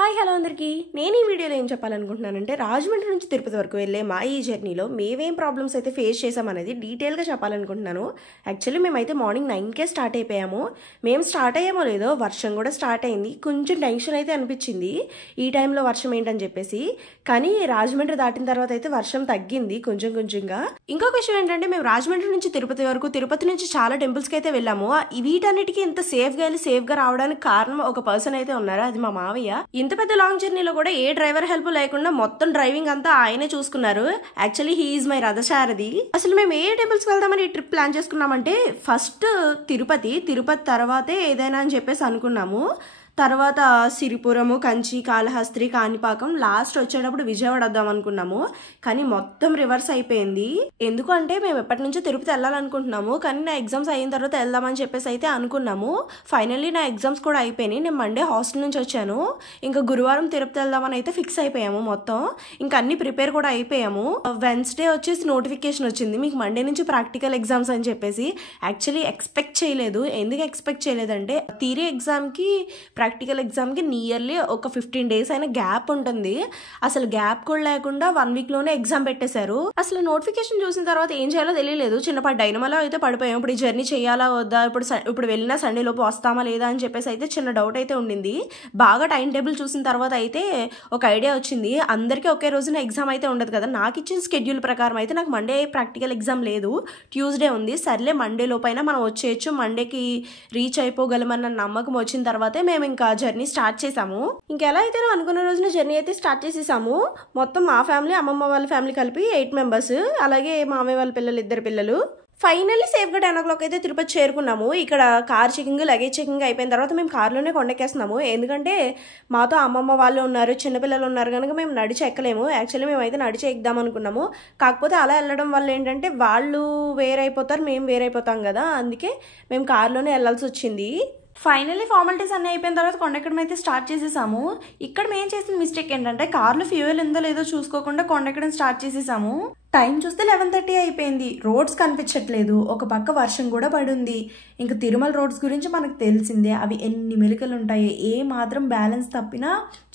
Hi hello అందరికీ నేను ఈ వీడియోలో ఏం చెప్పాలనుకుంటున్నానంటే రాజమండ్రి నుంచి తిరుపతి వరకు వెళ్ళే మా ఈ జర్నీలో మేమేం ప్రాబ్లమ్స్ అయితే ఫేస్ చేసామనేది డీటెయిల్గా చెప్పాలనుకుంటున్నాను. యాక్చువల్లీ మేమైతే మార్నింగ్ 9కే స్టార్ట్ అయిపోయాము. మేము స్టార్ట్ అయ్యామో లేదో వర్షం కూడా స్టార్ట్ అయింది. కొంచెం టెన్షన్ అయితే అనిపించింది ఈ టైంలో వర్షం ఏంటని చెప్పేసి. కానీ రాజమండ్రి దాటిన తర్వాత అయితే వర్షం తగ్గింది కొంచెం కొంచెంగా. ఇంకొక విషయం ఏంటంటే మేము రాజమండ్రి నుంచి తిరుపతి వరకు, తిరుపతి నుంచి చాలా టెంపుల్స్కి అయితే వెళ్ళాము. వీటన్నిటికీ ఇంత సేఫ్గా వెళ్ళి సేఫ్గా రావడానికి కారణం ఒక పర్సన్ అయితే ఉన్నారు, అది మా మావయ్య. ఇంత పెద్ద లాంగ్ జర్నీలో కూడా ఏ డ్రైవర్ హెల్ప్ లేకుండా మొత్తం డ్రైవింగ్ అంతా ఆయనే చూసుకున్నారు. యాక్చువల్లీ హీ ఈజ్ మై రథసారథి. అసలు మేము ఏ టెంపుల్స్ వెళ్దామని ఈ ట్రిప్ ప్లాన్ చేసుకున్నామంటే ఫస్ట్ తిరుపతి తర్వాతే ఏదైనా అని చెప్పేసి అనుకున్నాము. తర్వాత సిరిపురము, కంచి, కాళహస్త్రి, కాణిపాకం, లాస్ట్ వచ్చేటప్పుడు విజయవాడ వద్దాం అనుకున్నాము. కానీ మొత్తం రివర్స్ అయిపోయింది. ఎందుకంటే మేము ఎప్పటి నుంచో తిరుపతి వెళ్ళాలనుకుంటున్నాము, కానీ నా ఎగ్జామ్స్ అయిన తర్వాత వెళ్దామని చెప్పేసి అయితే అనుకున్నాము. ఫైనల్లీ నా ఎగ్జామ్స్ కూడా అయిపోయినాయి. నేను మండే హాస్టల్ నుంచి వచ్చాను. ఇంకా గురువారం తిరుపతి వెళ్దామని అయితే ఫిక్స్ అయిపోయాము. మొత్తం ఇంకా అన్ని ప్రిపేర్ కూడా అయిపోయాము. వెన్స్డే వచ్చేసి నోటిఫికేషన్ వచ్చింది, మీకు మండే నుంచి ప్రాక్టికల్ ఎగ్జామ్స్ అని చెప్పేసి. యాక్చువల్లీ ఎక్స్పెక్ట్ చేయలేదు. ఎందుకు ఎక్స్పెక్ట్ చేయలేదంటే థియరీ ఎగ్జామ్కి ప్రాక్టికల్ ఎగ్జామ్కి నియర్లీ ఒక 15 days అయినా గ్యాప్ ఉంటుంది. అసలు గ్యాప్ కూడా లేకుండా 1 weekలోనే ఎగ్జామ్ పెట్టేశారు. అసలు నోటిఫికేషన్ చూసిన తర్వాత ఏం చేయాలో తెలియలేదు. చిన్నపాటి డైనమాలో అయితే పడిపోయాం. ఇప్పుడు ఈ జర్నీ చేయాలా వద్దా, ఇప్పుడు వెళ్ళినా సండే లోపు వస్తామా లేదా అని చెప్పేసి అయితే చిన్న డౌట్ అయితే ఉండింది. బాగా టైం టేబుల్ చూసిన తర్వాత అయితే ఒక ఐడియా వచ్చింది. అందరికీ ఒకే రోజున ఎగ్జామ్ అయితే ఉండదు కదా. నాకు ఇచ్చిన స్కెడ్యూల్ ప్రకారం అయితే నాకు మండే ప్రాక్టికల్ ఎగ్జామ్ లేదు, ట్యూస్డే ఉంది. సర్లే మండే లోపైనా మనం వచ్చేయచ్చు, మండేకి రీచ్ అయిపోగలమన్న నమ్మకం వచ్చిన తర్వాతే మేము ఇంకా జర్నీ స్టార్ట్ చేసాము. ఇంకెలా అయితే అనుకున్న రోజున జర్నీ అయితే స్టార్ట్ చేసేసాము. మొత్తం మా ఫ్యామిలీ, అమ్మమ్మ వాళ్ళ ఫ్యామిలీ కలిపి 8 members, అలాగే మామయ్య వాళ్ళ పిల్లలు 2 పిల్లలు. ఫైనల్లీ సేఫ్గా 10 o'clock అయితే తిరుపతి చేరుకున్నాము. ఇక్కడ కార్ చెకింగ్, లగేజ్ చెకింగ్ అయిపోయిన తర్వాత మేము కార్లోనే కొండెక్కేస్తున్నాము. ఎందుకంటే మాతో అమ్మమ్మ వాళ్ళు ఉన్నారు, చిన్నపిల్లలు ఉన్నారు కనుక మేము నడిచి ఎక్కలేము. యాక్చువల్లీ మేమైతే నడిచి ఎక్కుదాం అనుకున్నాము. కాకపోతే అలా వెళ్ళడం వల్ల ఏంటంటే వాళ్ళు వేరైపోతారు, మేము వేరైపోతాం కదా. అందుకే మేము కార్లోనే వెళ్ళాల్సి వచ్చింది. ఫైనల్లీ ఫార్మాలిటీస్ అన్నీ అయిపోయిన తర్వాత కొండెక్కడం అయితే స్టార్ట్ చేసేసాము. ఇక్కడ మేము చేసిన మిస్టేక్ ఏంటంటే కార్లో ఫ్యూయల్ ఉందో లేదో చూసుకోకుండా కొండెక్కడం స్టార్ట్ చేసేసాము. టైం చూస్తే 11:30 అయిపోయింది. రోడ్స్ కనిపించట్లేదు. ఒక పక్క వర్షం కూడా పడుంది. ఇంకా తిరుమల రోడ్స్ గురించి మనకు తెలిసిందే, అవి ఎన్ని మెలికలు ఉంటాయి. ఏ మాత్రం బ్యాలెన్స్ తప్పినా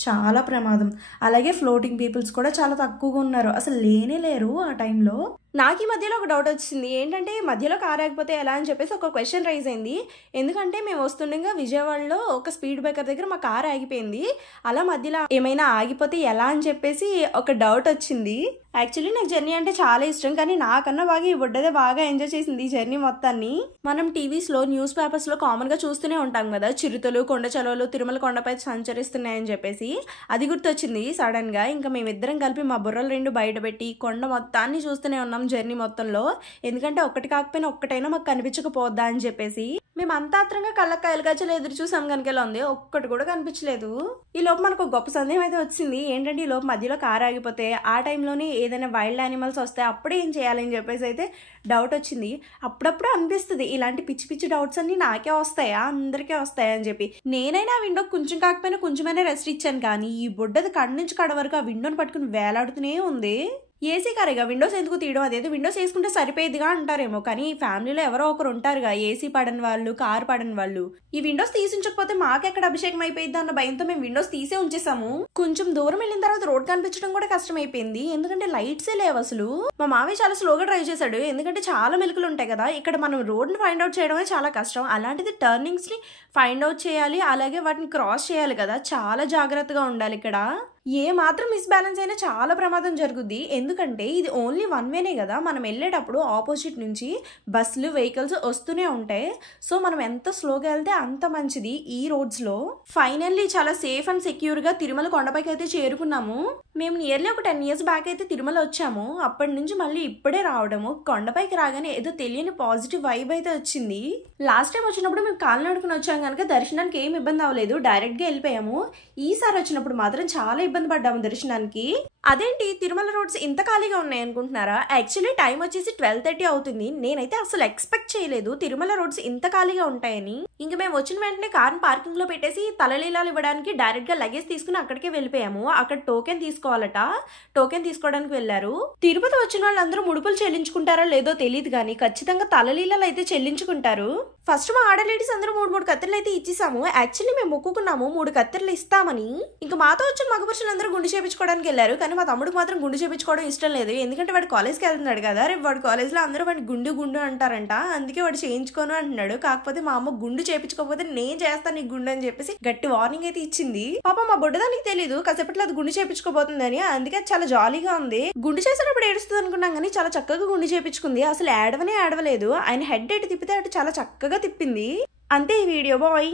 చాలా ప్రమాదం. అలాగే ఫ్లోటింగ్ పీపుల్స్ కూడా చాలా తక్కువగా ఉన్నారు, అసలు లేనే లేరు ఆ టైంలో. నాకు ఈ మధ్యలో ఒక డౌట్ వచ్చింది. ఏంటంటే మధ్యలో కార్ ఆగిపోతే ఎలా అని చెప్పేసి ఒక క్వశ్చన్ రైజ్ అయింది. ఎందుకంటే మేము వస్తుండగా విజయవాడలో ఒక స్పీడ్ బ్రేకర్ దగ్గర మా కార్ ఆగిపోయింది. అలా మధ్యలో ఏమైనా ఆగిపోతే ఎలా అని చెప్పేసి ఒక డౌట్ వచ్చింది. యాక్చువల్లీ నాకు జర్నీ అంటే చాలా ఇష్టం, కానీ నాకన్నా బాగా ఈ బుడ్డదే బాగా ఎంజాయ్ చేసింది ఈ జర్నీ మొత్తాన్ని. మనం టీవీస్లో, న్యూస్ పేపర్స్లో కామన్గా చూస్తూనే ఉంటాం కదా, చిరుతలు, కొండ చలువలు తిరుమల కొండపై సంచరిస్తున్నాయని చెప్పేసి. అది గుర్తొచ్చింది సడన్గా. ఇంకా మేమిద్దరం కలిపి మా బుర్రలు 2 బయట పెట్టి కొండ మొత్తాన్ని చూస్తూనే ఉన్నాం జర్నీ మొత్తంలో. ఎందుకంటే ఒక్కటి కాకపోయినా ఒక్కటైనా మాకు కనిపించకపోద్దా అని చెప్పేసి. మేము అంత ఆత్రంగా కళ్ళకాయలు గచ్చలు ఎదురు చూసాం కనుక ఉంది, ఒక్కటి కూడా కనిపించలేదు. ఈ లోపు మనకు గొప్ప సందేహం అయితే వచ్చింది. ఏంటంటే ఈ లోపు మధ్యలో కార్ ఆగిపోతే ఆ టైంలోనే ఏదైనా వైల్డ్ యానిమల్స్ వస్తే అప్పుడే ఏం చేయాలని చెప్పేసి అయితే డౌట్ వచ్చింది. అప్పుడప్పుడు అనిపిస్తుంది ఇలాంటి పిచ్చి పిచ్చి డౌట్స్ అన్ని నాకే వస్తాయా, అందరికీ వస్తాయా అని చెప్పి. నేనైనా ఆ విండో కొంచెం కాకపోయినా కొంచెమైనా రెస్ట్ ఇచ్చాను, కానీ ఈ బుడ్డది కడ నుంచి కడ వరకు ఆ విండోని పట్టుకుని వేలాడుతూనే ఉంది. ఏసీ కారేగా విండోస్ ఎందుకు తీయడం, అదేదో విండోస్ వేసుకుంటే సరిపోయేదిగా అంటారేమో, కానీ ఫ్యామిలీలో ఎవరో ఒకరు ఉంటారుగా ఏసీ పడని వాళ్ళు, కార్ పడని వాళ్ళు. ఈ విండోస్ తీసించకపోతే మాకెక్కడ అభిషేకం అయిపోయింది అన్న భయంతో మేము విండోస్ తీసే ఉంచేసాము. కొంచెం దూరం వెళ్ళిన తర్వాత రోడ్ కనిపించడం కూడా కష్టం అయిపోయింది, ఎందుకంటే లైట్సే లేవు అసలు. మా మావయ్య చాలా స్లోగా డ్రైవ్ చేశాడు, ఎందుకంటే చాలా మెలికలు ఉంటాయి కదా. ఇక్కడ మనం రోడ్ని ఫైండ్ అవుట్ చేయడమే చాలా కష్టం, అలాంటిది టర్నింగ్స్ ని ఫైండ్ అవుట్ చేయాలి, అలాగే వాటిని క్రాస్ చేయాలి కదా. చాలా జాగ్రత్తగా ఉండాలి ఇక్కడ. ఏ మాత్రం మిస్బ్యాలెన్స్ అయినా చాలా ప్రమాదం జరుగుద్ది. ఎందుకంటే ఇది ఓన్లీ 1 వేనే కదా. మనం వెళ్ళేటప్పుడు ఆపోజిట్ నుంచి బస్సులు, వెహికల్స్ వస్తూనే ఉంటాయి. సో మనం ఎంత స్లోగా వెళ్తే అంత మంచిది ఈ రోడ్స్లో. ఫైనల్లీ చాలా సేఫ్ అండ్ సెక్యూర్గా తిరుమల కొండపైకి అయితే చేరుకున్నాము. మేము నియర్లీ ఒక 10 years బ్యాక్ అయితే తిరుమల వచ్చాము. అప్పటి నుంచి మళ్ళీ ఇప్పుడే రావడము. కొండపైకి రాగానే ఏదో తెలియని పాజిటివ్ వైబ్ అయితే వచ్చింది. లాస్ట్ టైం వచ్చినప్పుడు మేము కాలినడకన వచ్చాం కనుక దర్శనానికి ఏం ఇబ్బంది అవ్వలేదు, డైరెక్ట్గా వెళ్ళిపోయాము. ఈసారి వచ్చినప్పుడు మాత్రం చాలా ఇబ్బంది పడ్డాము దర్శనానికి. అదేంటి తిరుమల రోడ్స్ ఇంత ఖాళీగా ఉన్నాయి అనుకుంటున్నారా? యాక్చువల్లీ టైం వచ్చేసి 12:30 అవుతుంది. నేనైతే అసలు ఎక్స్పెక్ట్ చేయలేదు తిరుమల రోడ్స్ ఇంత ఖాళీగా ఉంటాయని. ఇంక మేము వచ్చిన వెంటనే కార్ని పార్కింగ్ లో పెట్టేసి తలలీలాలు ఇవ్వడానికి డైరెక్ట్ గా లగేజ్ తీసుకుని అక్కడికే వెళ్ళిపోయాము. అక్కడ టోకెన్ తీసుకోవాలట, టోకెన్ తీసుకోవడానికి వెళ్ళారు. తిరుపతి వచ్చిన వాళ్ళందరూ ముడుపులు చెల్లించుకుంటారో లేదో తెలియదు కానీ ఖచ్చితంగా తలలీలాలు అయితే చెల్లించుకుంటారు. ఫస్ట్ మా ఆడ లేడీస్ అందరూ 3 కత్తెరలు అయితే ఇచ్చేసాము. యాక్చువల్లీ మేము మొక్కుకున్నాము 3 కత్తెరలు ఇస్తామని. ఇంకా మాతో వచ్చిన మగపురుషులు అందరూ గుండు చేయించుకోవడానికి వెళ్ళారు. కానీ మా తమ్ముడికి మాత్రం గుండు చేయించుకోవడం ఇష్టం లేదు. ఎందుకంటే వాడు కాలేజ్కి వెళ్తున్నాడు కదా, రేపు వాడు కాలేజ్లో అందరూ వాడిని గుండు అంటారంట. అందుకే వాడు చేయించుకోను అంటున్నాడు. కాకపోతే మా అమ్మ గుండు చేయించుకోకపోతే నేను చేస్తాను నీకు గుండు అని చెప్పేసి గట్టి వార్నింగ్ అయితే ఇచ్చింది. పాప మా బొడ్డదానికి తెలియదు కాసేపట్లో అది గుండు చేయించుకోబోతుందని. అందుకే చాలా జాలీగా ఉంది. గుండు చేసేటప్పుడు ఏడుస్తుంది అనుకున్నాం కానీ చాలా చక్కగా గుండు చేయించుకుంది. అసలు ఏడవలేదు. ఆయన హెడ్ ఎటు తిప్పితే అటు చాలా చక్కగా తిప్పింది. అంతే ఈ వీడియో. బాయ్.